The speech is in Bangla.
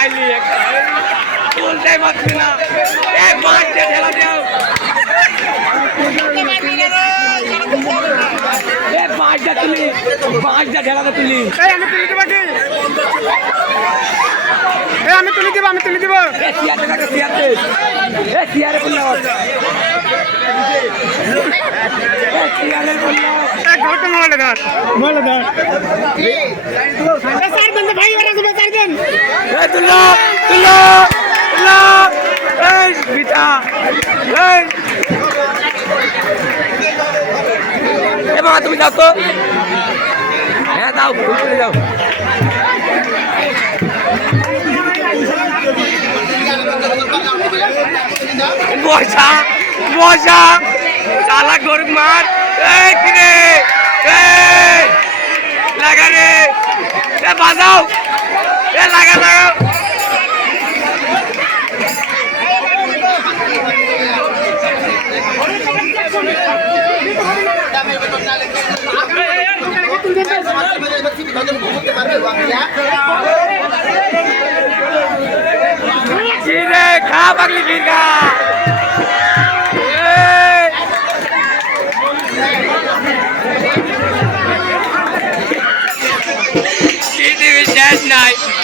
পাইলি তুলতে পারছি না বাঁচতে ঠেলা দেও বাঁচটা তুলি বাঁচটা ঠেলাতে তুলি আমি তুলে দেবো কি আমি তুলে দিব সিয়ারে বললাম মোবাইল ধর ভাই তুলো বিটা এবার তুমি যাও তো হ্যাঁ যাও চলে যাও বসা চালা গরু মার কিরে লাগা রে বাজাও লাগা লাগাও खा पगली फिर का नहीं